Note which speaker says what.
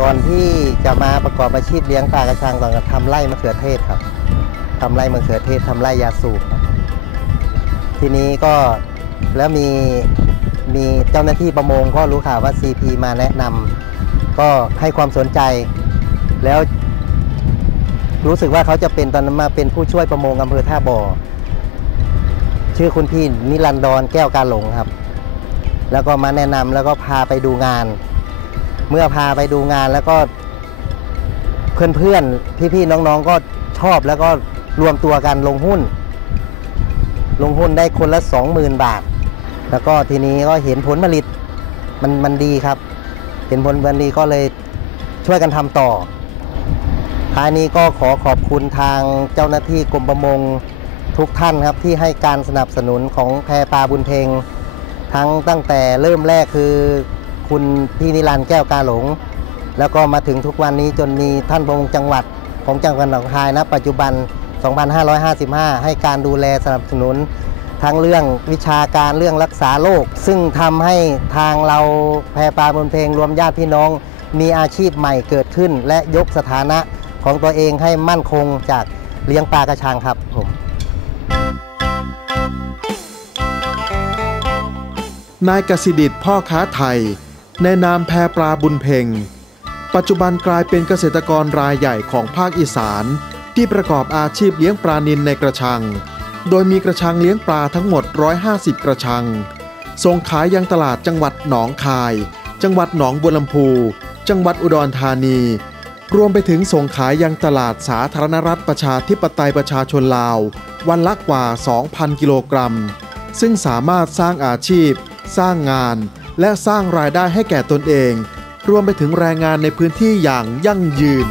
Speaker 1: ก่อนที่จะมาประกอบอาชีพเลี้ยงปลากระชังก่อนทำไร่มะเขือเทศครับทำไร่มะเขือเทศทำไร่ยาสูบครับทีนี้ก็แล้วมีมีเจ้าหน้าที่ประมงก็รู้ข่าวว่า CP มาแนะนำก็ให้ความสนใจ แล้วรู้สึกว่าเขาจะเป็นตอนนั้นมาเป็นผู้ช่วยประมงอำเภอท่าบ่อ ชื่อคุณพี่นิรันดรแก้วกาหลงครับ แล้วก็มาแนะนำแล้วก็พาไปดูงาน เมื่อพาไปดูงานแล้วก็เพื่อนๆ พี่ๆ น้องๆ ก็ชอบแล้วก็รวมตัวกันลงหุ้น ลงหุ้นได้คนละ 20,000 บาท แล้วก็ทีนี้ก็เห็นผลผลิตมันมันดีครับ เห็นผลผลิตก็เลยช่วยกันทำต่อท้ายนี้ก็ขอขอบคุณทางเจ้าหน้าที่กรมประมงทุกท่านครับที่ให้การสนับสนุนของแพปลาบุญเพงทั้งตั้งแต่เริ่มแรกคือ คุณพี่นิรันดร์แก้วกาหลง แล้วก็มาถึงทุกวันนี้จนมีท่านประมงจังหวัดของจังหวัดหนองคายนะปัจจุบัน 2555 ให้การดูแลสนับสนุน ทั้งเรื่องวิชาการเรื่องรักษาโรคซึ่งทำให้ทางเราแพรปลาบนเพลงรวมญาติพี่น้อง มีอาชีพใหม่เกิดขึ้น และยกสถานะของตัวเองให้มั่นคงจากเลี้ยงปลากระชังครับผม
Speaker 2: นายกสิดิตพ่อค้าไทย ในนามแพรปลาบุญเพ็งปัจจุบันกลายเป็นเกษตรกรรายใหญ่ของภาคอีสาน ที่ประกอบอาชีพเลี้ยงปลานิลในกระชัง โดยมีกระชังเลี้ยงปลาทั้งหมด 150 กระชัง ส่งขายยังตลาดจังหวัดหนองคาย จังหวัดหนองบัวลำพู จังหวัดอุดรธานี รวมไปถึงส่งขายยังตลาดสาธารณรัฐประชาธิปไตยประชาชนลาว วันละกว่า 2,000 กิโลกรัม ซึ่งสามารถสร้างอาชีพ สร้างงาน และสร้างรายได้ให้แก่ตนเอง รวมไปถึงแรงงานในพื้นที่อย่างยั่งยืน